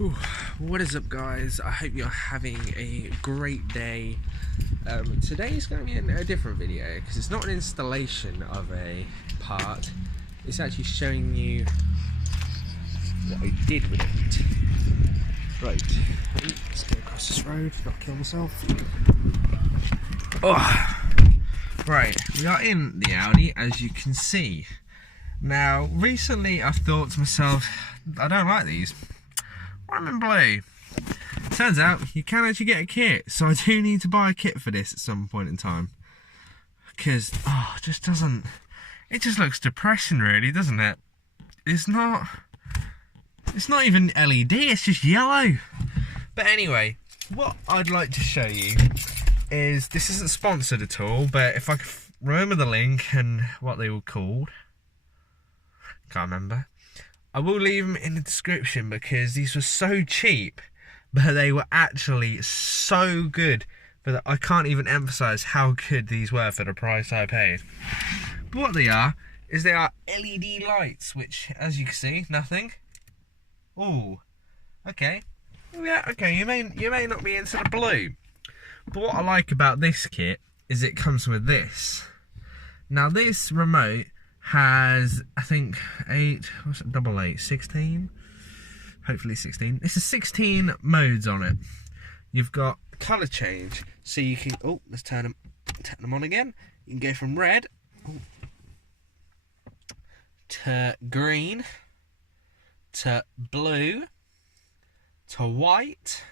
Ooh, what is up, guys? I hope you're having a great day. Today is going to be a different video because it's not an installation of a part. It's actually showing you what I did with it. Right, let's go across this road, not kill myself. Oh, right, we are in the Audi, as you can see. Now, recently I've thought to myself, I don't like these. I'm in blue. Turns out you can actually get a kit, so I do need to buy a kit for this at some point in time. Because, it just doesn't. It just looks depressing, really, doesn't it? It's not even LED, it's just yellow. But anyway, what I'd like to show you is, this isn't sponsored at all, but if I could remember the link and what they were called, can't remember. I will leave them in the description because these were so cheap, but they were actually so good. But I can't even emphasize how good these were for the price I paid. But what they are is they are LED lights, which, as you can see, nothing. Oh, okay. Yeah, okay. You may not be into the blue, but what I like about this kit is it comes with this. Now this remote has, I think, 16? Hopefully 16. This is 16 modes on it. You've got colour change, so you can, let's turn them on again. You can go from red to green to blue to white,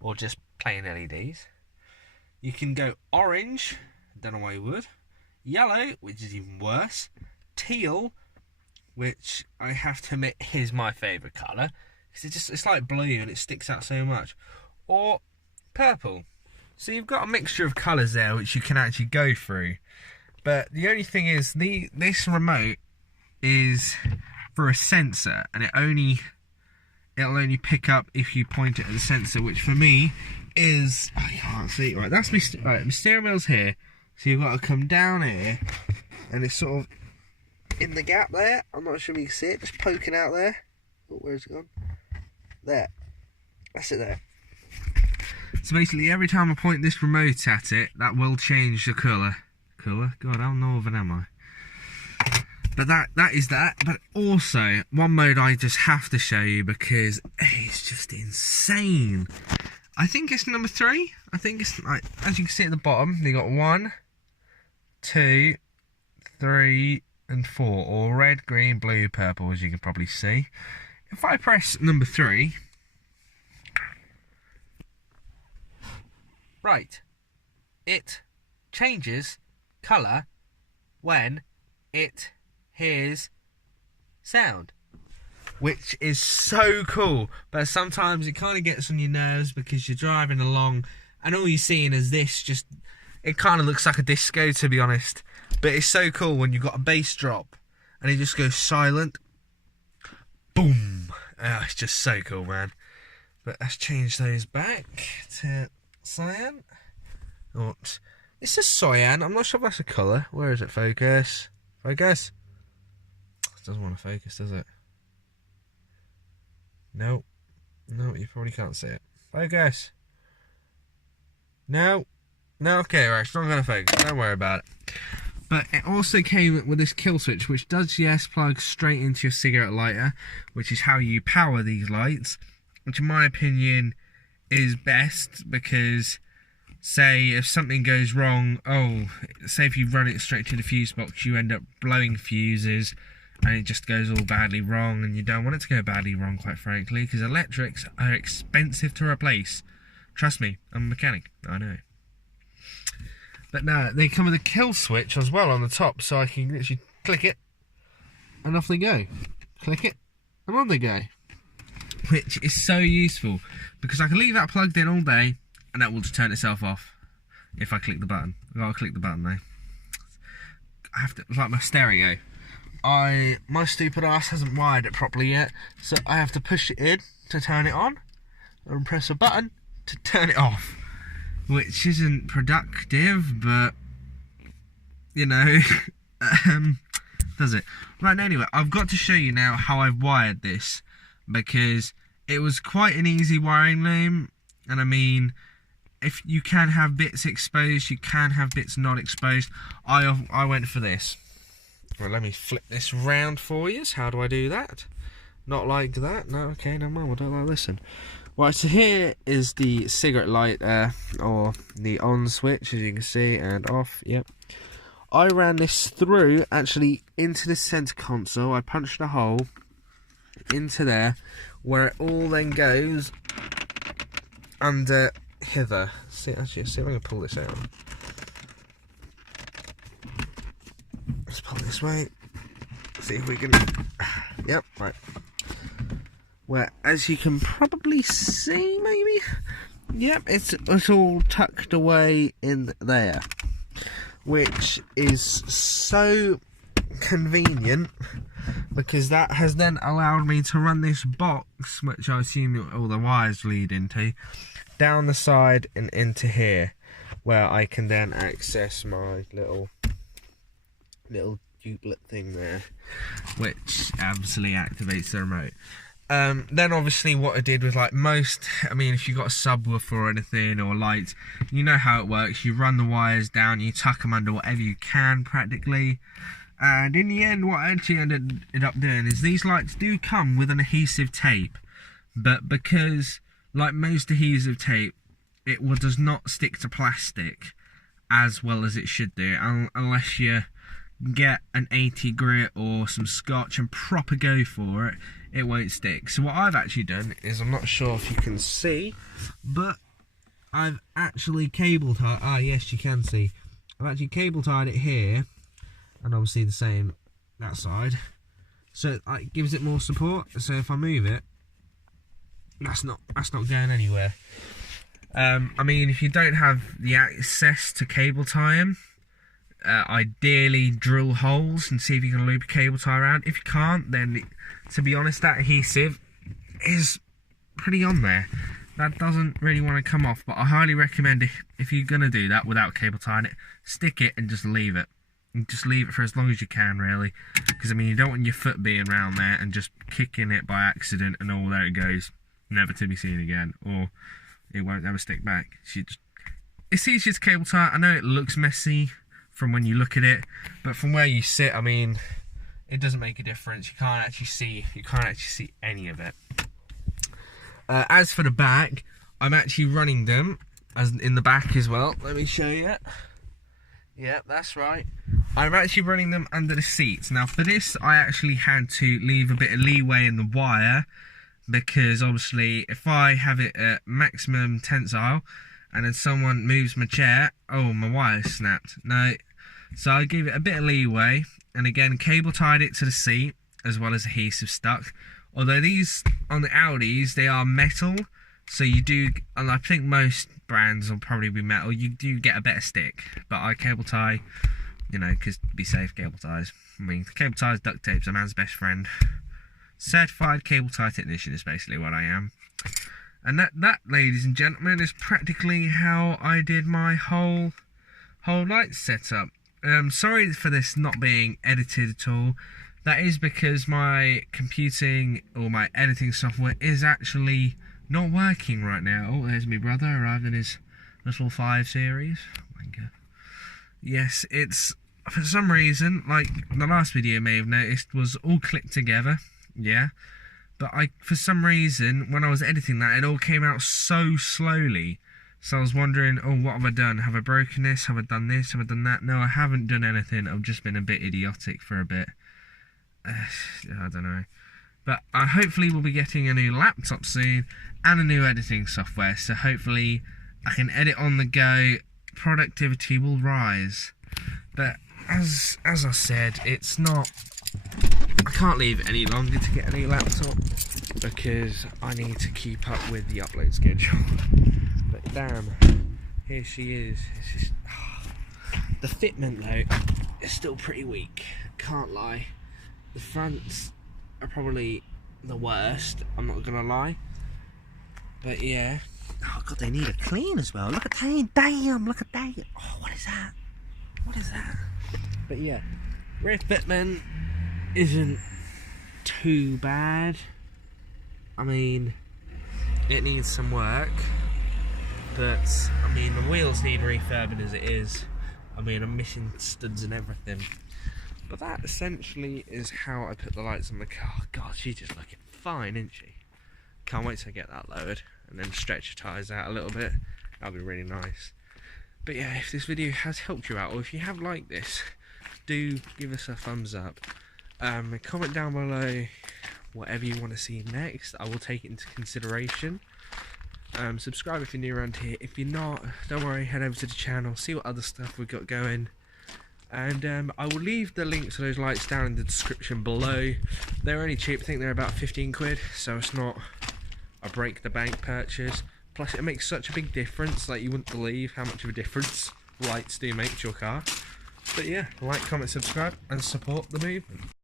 or just plain LEDs. You can go orange, don't know why you would, yellow, which is even worse, teal, which I have to admit is my favourite colour, because it's like blue and it sticks out so much, or purple. So you've got a mixture of colours there which you can actually go through. But the only thing is, this remote is for a sensor, and it'll only pick up if you point it at the sensor, which for me is, I can't see, right, that's my steering wheel's here, so you've got to come down here, and it's sort of in the gap there. I'm not sure if you can see it, just poking out there. Oh, where's it gone? There. That's it there. So basically, every time I point this remote at it, that will change the colour. God, how northern am I? But that is that. But also, one mode I just have to show you because it's just insane. I think it's number 3. I think it's, like, as you can see at the bottom, they got 1, 2, 3, and 4, or red, green, blue, purple, as you can probably see. If I press number 3, right, it changes colour when it hears sound, which is so cool. But sometimes it kind of gets on your nerves because you're driving along and all you're seeing is this, just, it kind of looks like a disco, to be honest. But it's so cool when you've got a bass drop and it just goes silent. Boom. Oh, it's just so cool, man. But let's change those back to cyan. Oops. It's a cyan. I'm not sure if that's a colour. Where is it? Focus. Focus. It doesn't want to focus, does it? No. No, you probably can't see it. Focus. No. No, okay, right. It's not going to focus. Don't worry about it. But it also came with this kill switch, which does, yes, plug straight into your cigarette lighter, which is how you power these lights, which in my opinion is best because, say, if something goes wrong, say if you run it straight to the fuse box, you end up blowing fuses and it just goes all badly wrong, and you don't want it to go badly wrong, quite frankly, because electrics are expensive to replace. Trust me, I'm a mechanic, I know. But no, they come with a kill switch as well on the top, so I can literally click it, and off they go. Click it, and on they go. Which is so useful, because I can leave that plugged in all day, and that will just turn itself off if I click the button. I've got to click the button though. I have to, it's like my stereo. My stupid ass hasn't wired it properly yet, so I have to push it in to turn it on, and press a button to turn it off. Which isn't productive, but, you know, does it? Right, anyway, I've got to show you now how I've wired this, because it was quite an easy wiring loom, and I mean, if you can have bits exposed, you can have bits not exposed. I went for this. Well, let me flip this round for you. How do I do that? Not like that. No, okay, no more. I don't like this one. Right, so here is the cigarette light, or the on switch, as you can see, and off. Yep. I ran this through, actually, into the center console. I punched a hole into there, where it all then goes under hither. See, actually, see if I can pull this out. Let's pull it this way. See if we can. Yep, right. Where, as you can probably see, maybe. Yep, it's all tucked away in there, which is so convenient, because that has then allowed me to run this box, which I assume all the wires lead into, down the side and into here, where I can then access my little duplet thing there, which absolutely activates the remote. Then obviously what I did was, like most, I mean, if you've got a subwoofer or anything, or lights, you know how it works. You run the wires down, you tuck them under whatever you can practically, and in the end what I actually ended up doing is these lights do come with an adhesive tape, but because, like most adhesive tape, it does not stick to plastic as well as it should do, unless you get an 80 grit or some scotch and proper go for it, it won't stick. So what I've actually done is, I'm not sure if you can see, but I've actually cable tied, yes you can see, I've actually cable tied it here, and obviously the same that side, so it gives it more support. So if I move it, that's not going anywhere. I mean, if you don't have the access to cable tie them, ideally drill holes and see if you can loop a cable tie around. If you can't, then to be honest, that adhesive is pretty on there. That doesn't really want to come off, but I highly recommend if you're going to do that without cable tying it, stick it and just leave it. And just leave it for as long as you can, really, because I mean, you don't want your foot being around there and just kicking it by accident and all, there it goes, never to be seen again, or it won't ever stick back. It's easier to cable tie. I know it looks messy from when you look at it, but from where you sit, I mean, it doesn't make a difference. You can't actually see any of it. As for the back, I'm actually running them as in the back as well. Let me show you. Yep, that's right. I'm actually running them under the seats. Now for this, I actually had to leave a bit of leeway in the wire, because obviously if I have it at maximum tensile and then someone moves my chair, oh, my wire snapped. No, so I gave it a bit of leeway, and again cable tied it to the seat as well as adhesive stuck. Although these on the Audis, they are metal, so you do, and I think most brands will probably be metal, you do get a better stick, but I cable tie, you know, because be safe, cable ties. I mean, cable ties, duct tape's a man's best friend. Certified cable tie technician is basically what I am. And that, ladies and gentlemen, is practically how I did my whole light setup. Sorry for this not being edited at all. That is because my computing or my editing software is actually not working right now. Oh, there's my brother arrived in his little 5 Series. Oh my god. Yes, it's, for some reason, like the last video you may have noticed, was all clicked together. Yeah. But for some reason, when I was editing that, it all came out so slowly. So I was wondering, oh, what have I done? Have I broken this? Have I done this? Have I done that? No, I haven't done anything. I've just been a bit idiotic for a bit. I don't know. But hopefully we'll be getting a new laptop soon and a new editing software. So hopefully I can edit on the go. Productivity will rise. But as I said, it's not... I can't leave it any longer to get a new laptop, because I need to keep up with the upload schedule. But damn, here she is. It's just, the fitment though is still pretty weak, can't lie. The fronts are probably the worst, I'm not gonna lie. But yeah. Oh god, they need a clean as well. Look at that, damn, look at that. Oh, what is that? What is that? But yeah, rear fitment isn't too bad. I mean, it needs some work. But I mean, the wheels need refurbing as it is. I mean, I'm missing studs and everything. But that essentially is how I put the lights on the car. God, she's just looking fine, isn't she? Can't wait to get that lowered and then stretch the tyres out a little bit. That'll be really nice. But yeah, if this video has helped you out, or if you have liked this, do give us a thumbs up. Comment down below whatever you want to see next. I will take it into consideration. Subscribe if you're new around here. If you're not, don't worry, head over to the channel, see what other stuff we've got going. And I will leave the links to those lights down in the description below. They're only cheap, I think they're about 15 quid, so it's not a break the bank purchase. Plus it makes such a big difference, like you wouldn't believe how much of a difference lights do make to your car. But yeah, like, comment, subscribe and support the movement.